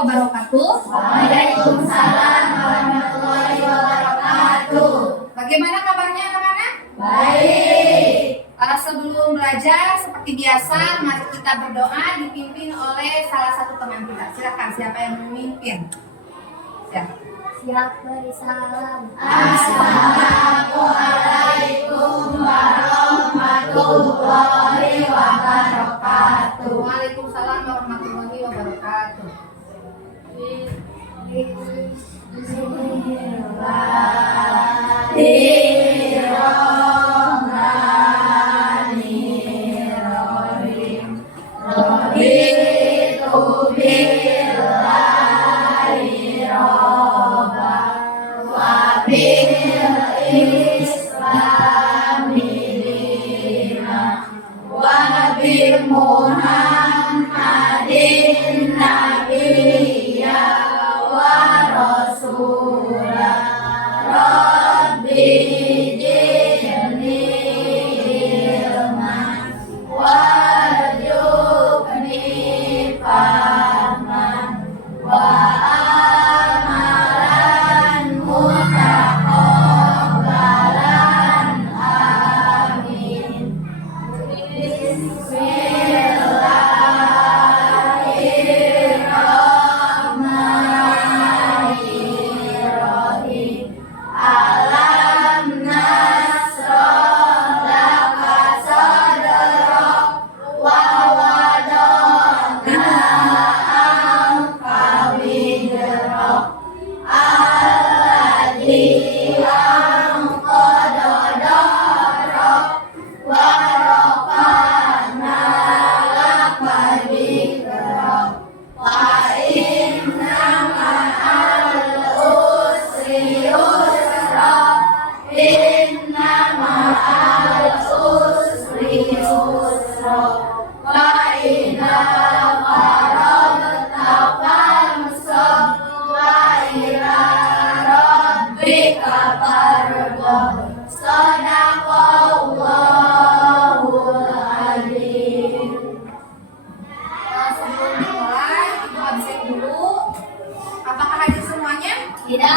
wabarakatuh. Waalaikumsalam warahmatullahi wabarakatuh. Bagaimana kabarnya anak-anak? Baik. Sebelum belajar seperti biasa, mari kita berdoa dipimpin oleh salah satu teman kita. Silakan, siapa yang memimpin? Siap beri salam. Assalamualaikum warahmatullahi wabarakatuh. Waalaikumsalam warahmatullahi wabarakatuh. Bismillahirrahmanirrahim. Raditu billahi robba wa bil islami dina wa bi Muhammadin nabiyya wa rasulah. Rabbi zidni ilman warzuqni fahman wa amalan mutaqabbalan. Amin. Bismillahirrahmanirrahim. Alam nasrah laka sadrak wa wada'na anka wizrak alladzi anqadha dhahrak wa rafa'na laka dhikrak wa inna ma'al usri yusra inna ma'al usri yusra wa idza faragta fansab wa ila rabbika farghab. Shadaqallahul adzim. Sebelum dimulai, Ibu absen dulu. Apakah hadir semuanya? Tidak.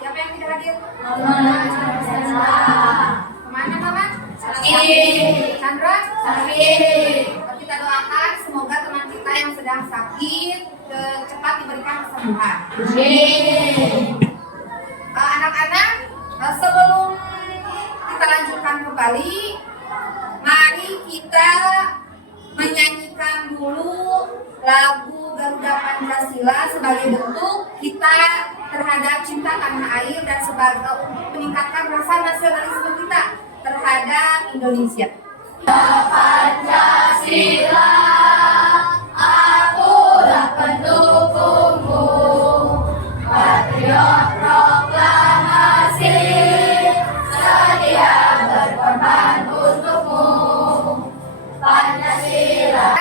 Siapa yang tidak hadir? Alhamdulillah. Kemana Mama? Sakit. Chandra? Sakit. Kita doakan semoga teman kita yang sedang sakit cepat diberikan kesembuhan. Amin. Anak-anak, sebelum kita lanjutkan kembali, mari kita menyanyikan dulu lagu Garuda Pancasila sebagai bentuk kita terhadap cinta tanah air dan sebagai untuk meningkatkan rasa nasionalisme kita terhadap Indonesia. Pancasila, akulah pendukungmu, patriot proklamasi, sedia berkorban untukmu. Pancasila.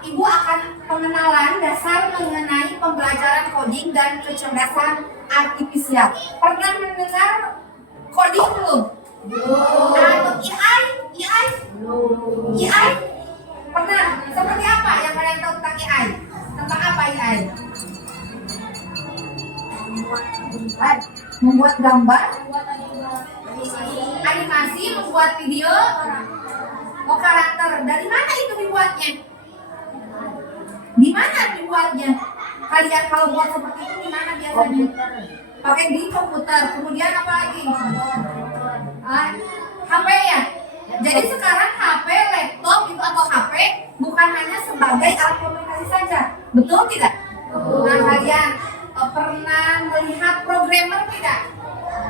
Ibu akan pengenalan dasar mengenai pembelajaran coding dan kecerdasan artifisial. Pernah mendengar coding belum? Atau AI? Pernah? Seperti apa yang kalian tahu tentang AI? Tentang apa AI? Membuat gambar, animasi, membuat video, karakter. Dari mana itu dibuatnya? Di mana dibuatnya? Kalian kalau buat seperti itu di mana biasanya? Pakai di komputer. Kemudian apa lagi? HP ya. Jadi sekarang HP, laptop itu atau HP bukan hanya sebagai alat komunikasi saja. Betul tidak? Nah, kalian pernah melihat programmer tidak?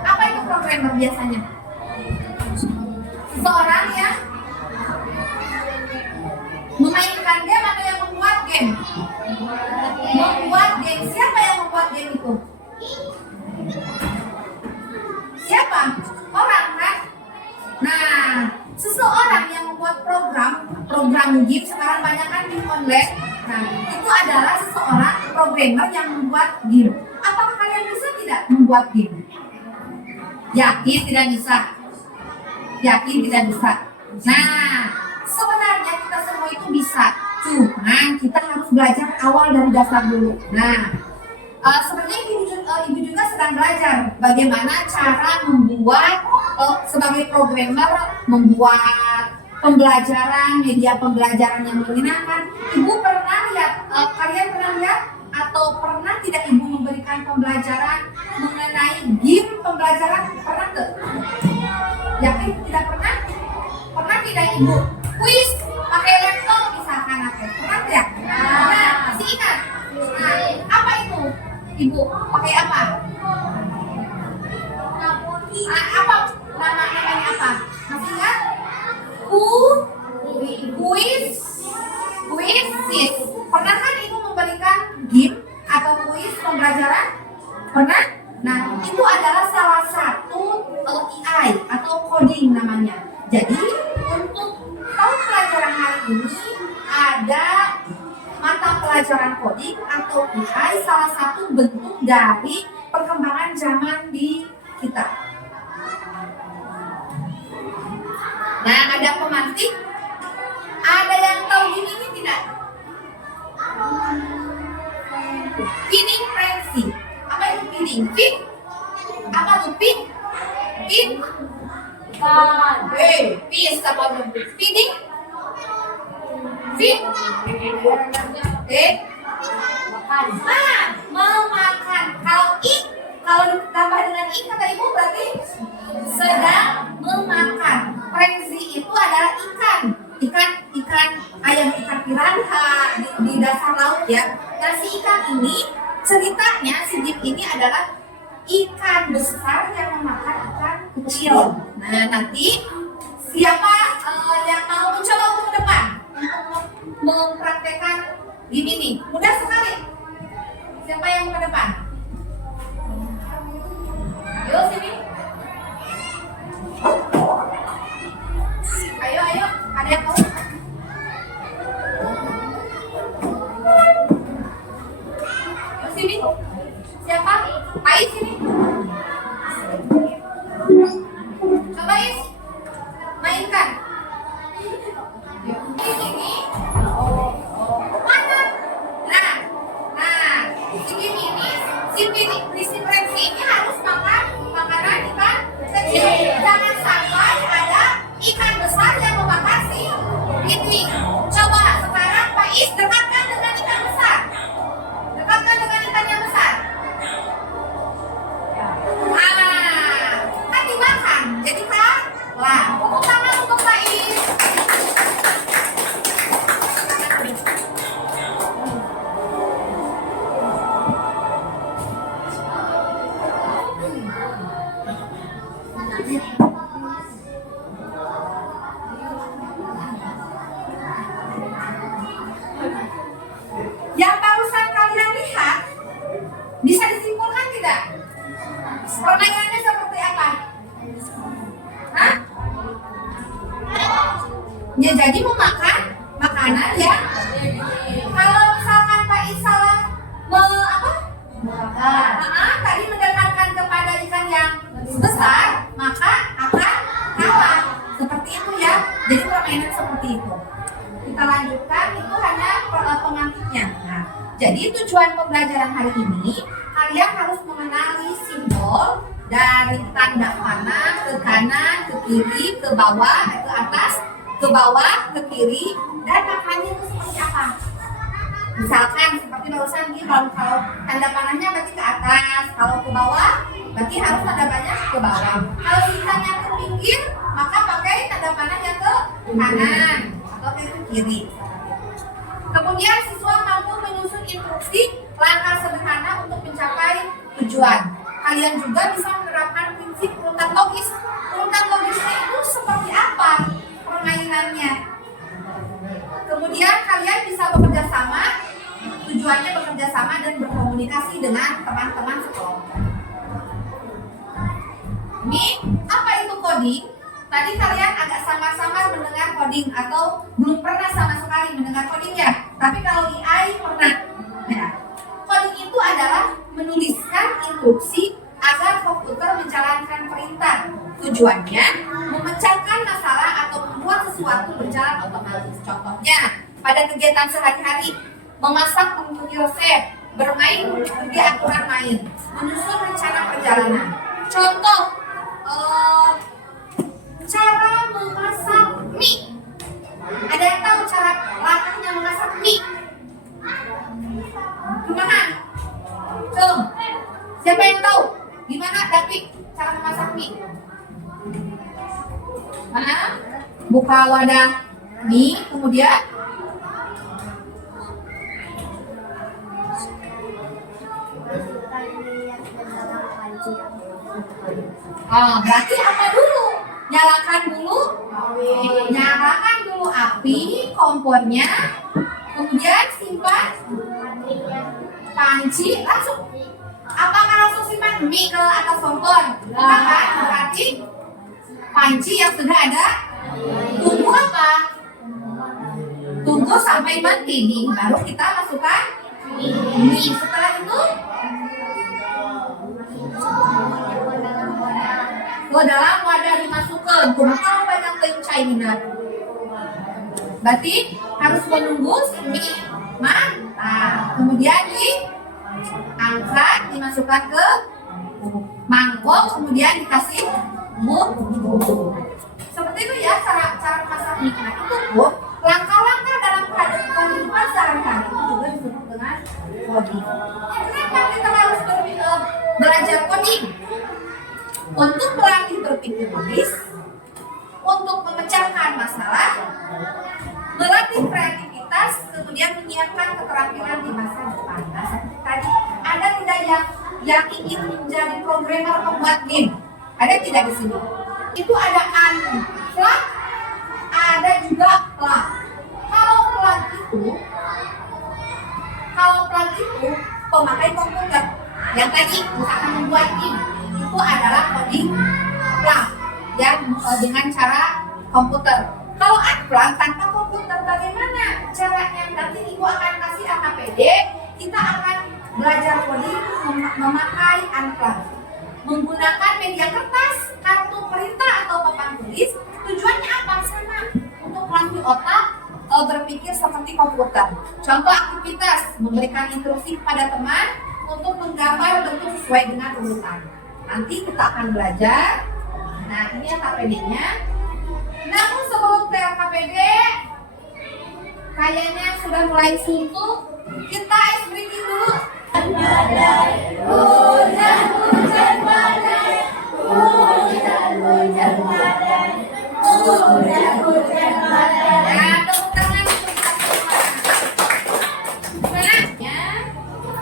Apa itu programmer biasanya? Seseorang yang memainkan game atau yang membuat game? Membuat game. Siapa yang membuat game itu? Siapa? Orang kan? Nah, seseorang yang membuat program game sekarang banyak kan game online. Nah, itu adalah seseorang programmer yang membuat game. Apakah kalian bisa tidak membuat game? Yakin tidak bisa? Yakin tidak bisa? Nah, sebenarnya kita semua itu bisa. Cuman kita harus belajar awal dari dasar dulu. Nah, sebenarnya ibu juga sedang belajar bagaimana cara membuat sebagai programmer membuat pembelajaran, media pembelajaran yang menyenangkan. Ibu pernah lihat, kalian pernah lihat atau pernah tidak ibu memberikan pembelajaran mengenai game pembelajaran? Pernah tuh? Yakin tidak pernah? Pernah tidak ibu? Kuis pakai laptop misalkan apa? Pernah tidak? Nah, masih ingat? Nah, apa itu? Ibu pakai apa? Apa namanya apa? Masih ingat? Kuis. Pernah kan ibu memberikan game atau kuis pembelajaran? Pernah? Nah, itu adalah salah satu AI atau coding namanya. Jadi untuk tahun pelajaran hari ini ada mata pelajaran coding atau AI, salah satu bentuk dari perkembangan zaman di kita. Nah, ada pemantik. Ada yang tahu ini tidak? Pinning frenzy. Apa itu pinning? Pin? Apa itu pin? Pin? Pin apa itu? Pinning? Pin? Memakan. Kalau ditambah dengan i kata ibu berarti sedang memakan. Frenzy itu adalah ikan ayam, ikan piranha di dasar laut ya. Nah, si ikan ini ceritanya, si Jim ini adalah ikan besar yang memakan ikan kecil. Nah, nanti siapa yang mau mencoba untuk ke depan untuk mempraktekkan game ini? Mudah sekali. Siapa yang mau ke depan? Ayo sini. Ayo, ada yang mau? Sini. Siapa? Ais sini. Coba Ais. Mainkan. Ini. Mana? Nah, si frenzy ini harus makan makanan ikan kecil. Jangan sampai ada ikan besar yang memakan si ini. Coba sekarang Pak Is dekatkan dengan ikan besar. Dekatkan dengan ikan yang besar. Kan dimakan. Jadi kan? Wah, tepuk tangan untuk Pak Is. Yang barusan kalian lihat bisa disimpulkan tidak? Pertanyaannya seperti apa? Hah? Ya, jadi memakan makanan ya. Kalau misalkan Pak Is salah tadi mendekatkan kepada ikan yang besar, maka akan kalah. Seperti itu ya. Jadi permainan seperti itu. Kita lanjutkan, itu hanya pemantiknya. Nah, jadi tujuan pembelajaran hari ini, kalian harus mengenali simbol dari tanda panah ke kanan, ke kiri, ke bawah, ke atas, ke bawah, ke kiri, dan maknanya itu seperti apa. Misalkan seperti barusan ini, kalau tanda panahnya berarti ke atas, kalau ke bawah berarti harus tanda panahnya ke bawah. Kalau ikannya ke pinggir, maka pakai tanda panahnya ke kanan atau ke kiri. Kemudian siswa mampu menyusun instruksi langkah sederhana untuk mencapai tujuan. Kalian juga bisa menerapkan prinsip urutan logis. Urutan logisnya itu seperti apa permainannya? Kemudian kalian bisa bekerja sama, tujuannya bekerja sama dan berkomunikasi dengan teman-teman sekelompok. Ini apa itu coding? Tadi kalian agak samar-samar mendengar coding atau belum pernah sama sekali mendengar coding ya. Tapi kalau AI pernah. Ya. Coding itu adalah menuliskan instruksi agar komputer menjalankan perintah. Tujuannya memecahkan masalah atau membuat sesuatu berjalan otomatis. Contohnya, pada kegiatan sehari-hari, memasak mengikuti resep, bermain mengikuti aturan main, menyusun rencana perjalanan. Contoh, cara memasak mie. Ada yang tahu cara langkahnya memasak mie? Gimana? Tuh, siapa yang tahu? Gimana David cara memasak mie? Mana? Buka wadah mie, kemudian berarti apa dulu? Nyalakan dulu api kompornya, kemudian simpan panci, langsung. Apakah langsung simpan mie ke atas kompor? Bukan, berarti panci yang sudah ada. Tunggu apa? Tunggu sampai mendidih, baru kita masukkan mie. Setelah itu ke dalam wadah dimasukkan. Kenapa banyak cairan? Berarti harus menunggu mie matang. Kemudian diangkat, dimasukkan ke mangkok, kemudian dikasih bumbu. Seperti itu ya cara masak mie. Nah itu pun langkah-langkah dalam kehidupan sehari-hari itu juga disebut dengan coding. Kenapa kita harus belajar coding? Untuk melatih berpikir logis, untuk memecahkan masalah, melatih kreativitas, kemudian menyiapkan keterampilan di masa depan. Nah, seperti tadi, ada tidak yang ingin menjadi programmer pembuat game? Ada tidak di sini? Itu ada unplug, ada juga plug. Kalau plug itu pemakai komputer. Yang tadi misalkan membuat game, itu adalah coding plug yang dengan cara komputer. Kalau unplug tanpa komputer, bagaimana caranya? Nanti ibu akan kasih AKPD, kita akan belajar coding memakai unplug, menggunakan media kertas, kartu perintah atau papan tulis. Tujuannya apa? Sama, untuk melatih otak berpikir seperti komputer. Contoh aktivitas, memberikan instruksi kepada teman untuk menggambar bentuk sesuai dengan urutan. Nanti kita akan belajar. Nah, ini KPD-nya. Namun sebelum ke KPD, kayaknya sudah mulai suntuk. Kita ice breaking dulu. Hujan badai. Nah, tepuk tangan untuk satu orang.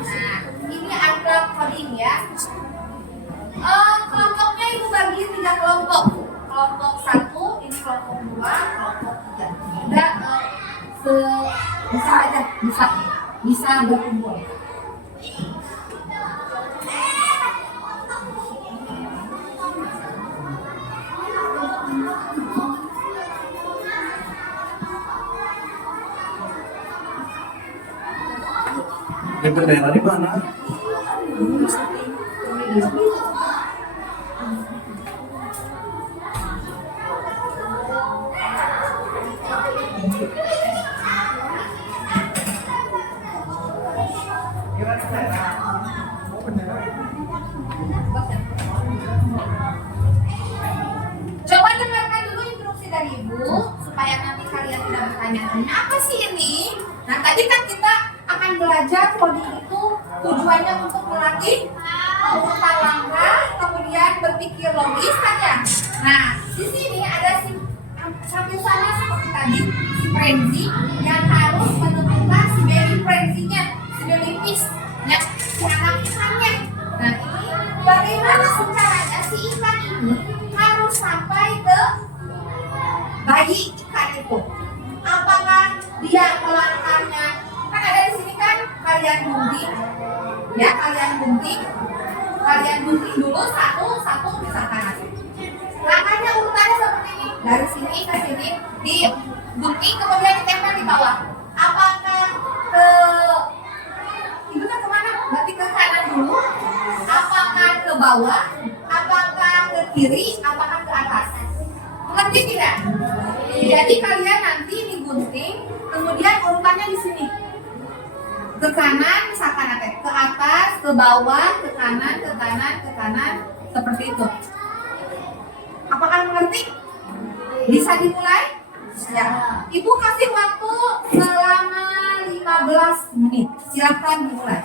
Nah, ini unplug coding ya. Kelompoknya itu bagi 3 kelompok. Kelompok 1, ini kelompok 2, kelompok 3. Udah bisa aja, bisa berkumpul. Yang bendera di mana? Coba dengarkan dulu instruksi dari ibu supaya nanti kalian tidak bertanya, apa sih ini? Nah, tadi kan kita akan belajar coding itu tujuannya untuk melatih urutan langkah, kemudian berpikir logis saja. Nah, di sini ada sambil sama seperti tadi si frenzy yang harus menentukan si baby frenzy-nya, si baby fish, ya, si anak ikannya. Nah, ini bagaimana caranya si ikan ini harus sampai ke bayi ikan itu? Apakah dia melangkahnya? Kan ada di sini kan kalian gunting, ya kalian gunting dulu satu misalkan. Langkahnya urutannya seperti ini, dari sini ke sini di gunting kemudian ditempel di bawah. Apakah ke itu kan kemana? Berarti ke kanan dulu. Apakah ke bawah? Apakah ke kiri? Apakah ke atas? Ngerti tidak? Jadi kalian nanti digunting, kemudian Kemudian urutannya di sini. Ke kanan misalkan apa? Ke atas, ke bawah, ke kanan, ke kanan, ke kanan, seperti itu. Apakah mengerti? Bisa dimulai? Ya. Ibu kasih waktu selama 15 menit. Silakan dimulai.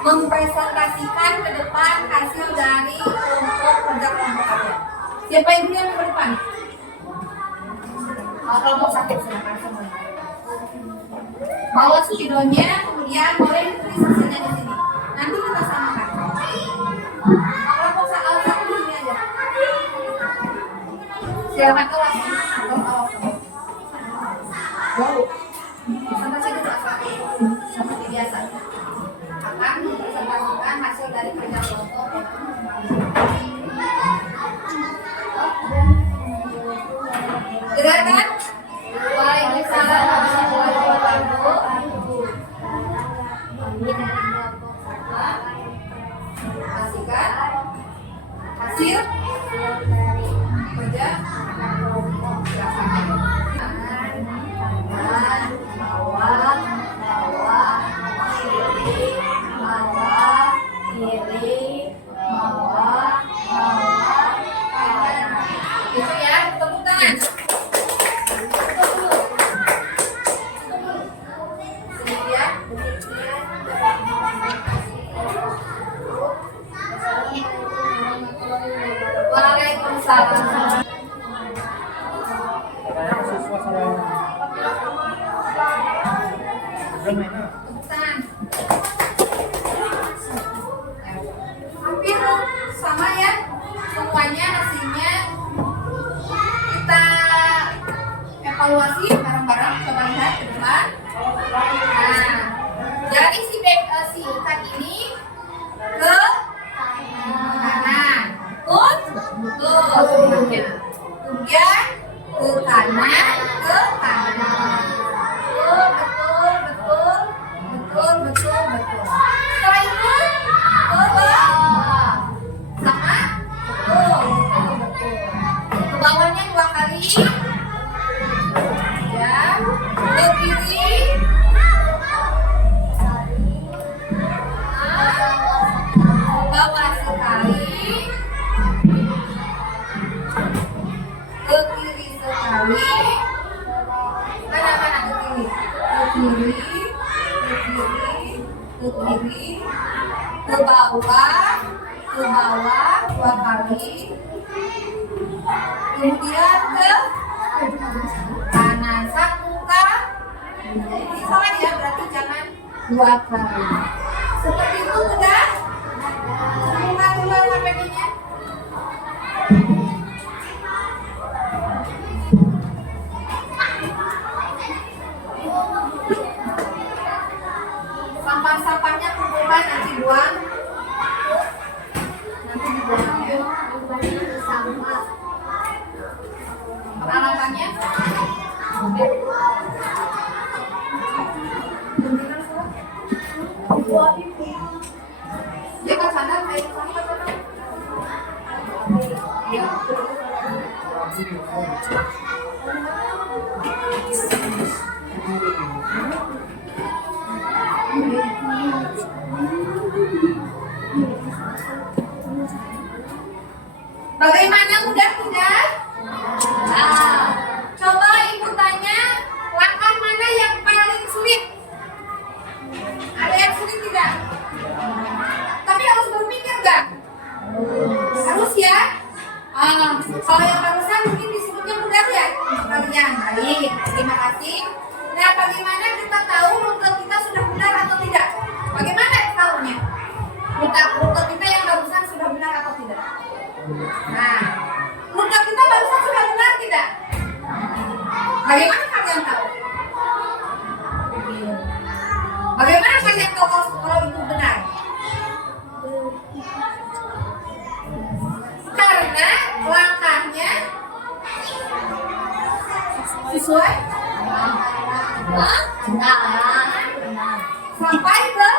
mempresentasikan ke depan hasil dari kelompok kerja kelompok kalian. Siapa yang dulu yang ke depan? Kelompok sakit silakan semuanya. Bawa spidolnya, kemudian boleh ditulis hasilnya di sini. Nanti kita samakan. Kelompok sakit di sini aja. Silakan kelas. Wow. Sampai sini seperti biasa. Akan mempresentasikan hasil dari kerja kelompok. Dengarkan. Waalaikumsalam warahmatullahi wabarakatuh. Kasihkan hasil kerja itu ya, tepuk tangan. Waalaikumsalam. Hampir sama ya semuanya hasilnya. Kita evaluasi bareng-bareng, coba lihat ke depan. Nah, dari si ikan ini ke kanan, betul. Kemudian ke kanan, ke kanan. Betul. Setelah itu bawah 2 kali, kemudian ke kanan 1 kali. Ini sama ya, berarti jangan 2 kali. Seperti itu udah. Bukan dulu HPD-nya. Sampah-sampahnya kumpulkan nanti buang. Nanti dibuang ya. Peralatannya. Dia ke sana, saya ke sana, ke sana. Ya. Bagaimana, mudah tidak? Nah, coba ibu tanya, langkah mana yang paling sulit? Ada yang sulit tidak? Tapi harus berpikir nggak? Harus ya. Kalau yang barusan mungkin disebutnya mudah ya kalian. Baik, terima kasih. Nah, bagaimana kita tahu rute kita sudah benar atau tidak? Bagaimana tahunya? Rute kita yang barusan sudah benar atau tidak? Nah, rute kita barusan sudah benar tidak? Bagaimana kalian tahu? Bagaimana kalian tahu kalau itu benar? Karena langkahnya sesuai sampai ke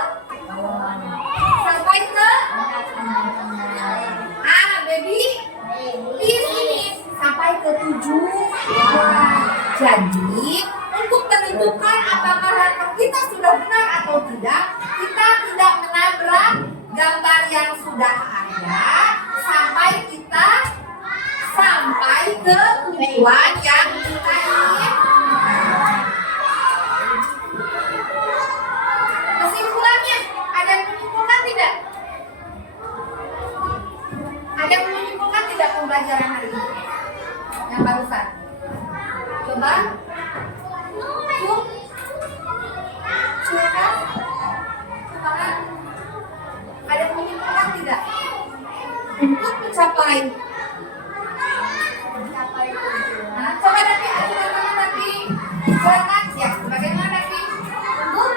baby di sini sampai ke tujuan. Jadi untuk menentukan apakah langkah kita sudah benar atau tidak, kita tidak menabrak gambar yang sudah ada sampai kita sampai ke tujuan yang kita ingin. Kesimpulannya, ada yang menyimpulkan tidak? Ada yang menyimpulkan tidak pembelajaran hari ini? Yang barusan. Coba. Yuk. Silakan. Sekarang. Ada yang menyimpulkan tidak? Untuk mencapai. Nah, coba nanti ajukan tangan nanti. Silakan. Ya, bagaimana nanti? Untuk.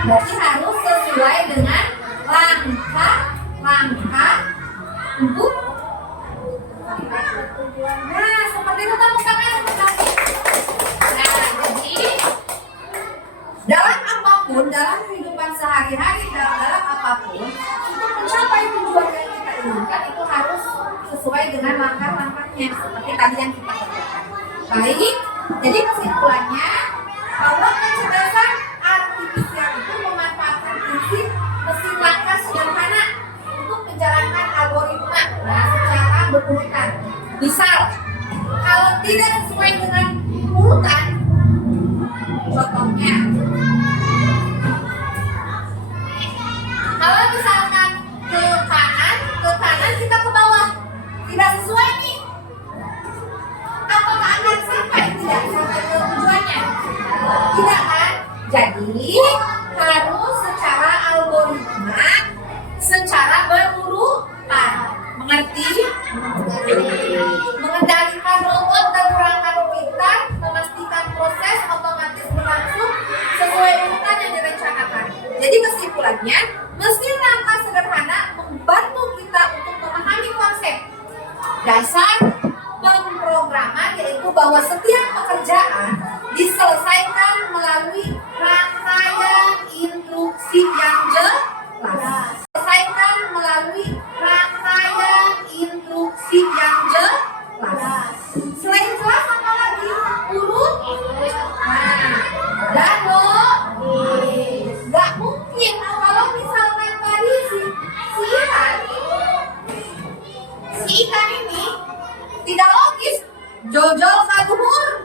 Berarti harus sesuai dengan langkah untuk. Nah, seperti itu kan misalkan. Nah, jadi dalam apapun, dalam kehidupan sehari-hari, dalam apapun, untuk mencapai tujuan yang kita inginkan itu harus sesuai dengan langkah-langkahnya seperti tadi yang kita kerjakan. Baik, jadi kesimpulannya bahwa kecerdasan artifisial itu memanfaatkan prinsip mesin langkah sederhana untuk menjalankan algoritma secara berurutan. Misal, kalau tidak sesuai dengan urutan, contohnya, kalau misalkan ke kanan kita ke bawah, tidak sesuai nih. Apakah akan sampai tidak sampai ke tujuannya? Tidak kan? Jadi harus secara algoritma, secara berurutan. Mengerti? Mengendalikan robot dan perangkat kita, memastikan proses otomatis berlangsung sesuai urutan yang direncanakan. Jadi kesimpulannya, mesin langkah sederhana membantu kita untuk memahami konsep dasar pemrograman, yaitu bahwa setiap pekerjaan diselesaikan melalui rangkaian instruksi yang jelas. Selesaikan melalui rangkaian instruksi yang jelas. Selain jelas apa lagi? Urut. Dan nggak mungkin kalau misalkan tadi si ikan ini tidak logis. Jojol kaduhur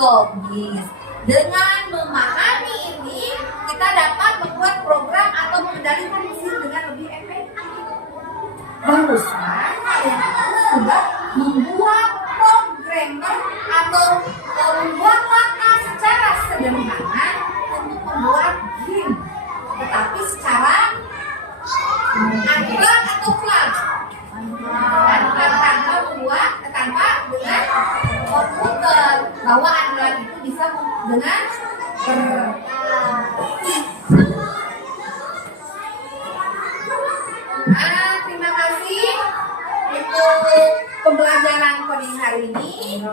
psikologis. Dengan memahami ini, kita dapat membuat program atau mengendalikan mesin dengan lebih efektif. Barusan kalian sudah membuat programmer atau membuat langkah secara sederhana untuk membuat game, tetapi secara unplugged atau plug. Tanpa membuat tanpa dengan komputer, bahwa unplugged itu bisa dengan terima kasih untuk pembelajaran coding hari ini.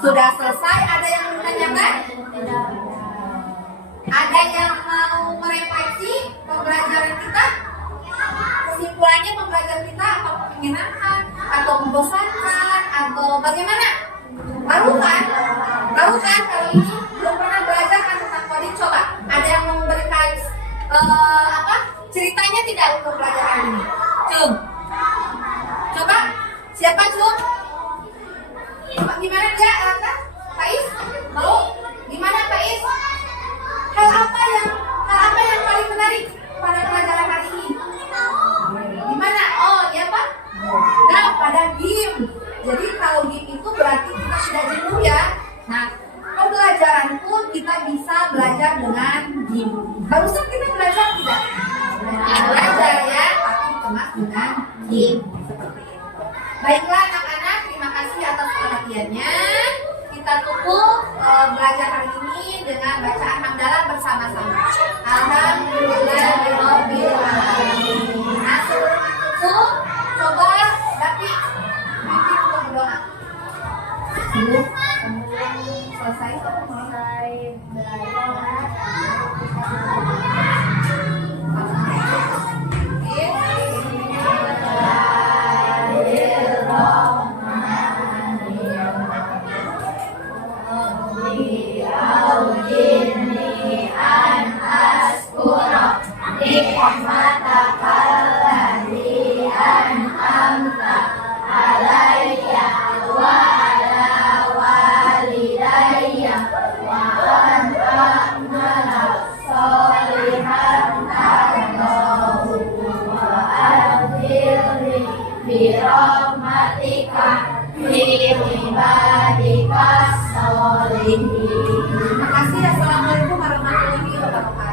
Sudah selesai. Ada yang mau ditanyakan? Ada yang mau merefleksi pembelajaran kita? Kesimpulannya pembelajaran kita apakah menyenangkan atau membosankan atau bagaimana? Baru kan kalau ini belum pernah belajar kan tentang coding. Coba ada yang mau memberikan ceritanya tidak untuk pelajaran ini? Coba siapa Cum? Gimana dia? Faiz? Mau? Gimana Faiz? Hal apa yang paling menarik pada pelajaran hari ini? Gimana? Oh, ya Pak? Nah, pada game. Jadi kalau game itu berarti kita tidak jenuh ya. Nah, pembelajaran pun kita bisa belajar dengan game. Barusan kita belajar tidak? Belajar ya, tapi dikemas dengan game. Seperti itu. Baiklah anak-anak, terima kasih atas perhatiannya. Kita tutup belajar hari ini dengan bacaan hamdalah bersama-sama. Alhamdulillahirabbil alamin. Nah, sebelum ditutup, coba Dapi pimpin untuk berdoa. Sebelum selesai Terima kasih. Assalamualaikum warahmatullahi wabarakatuh.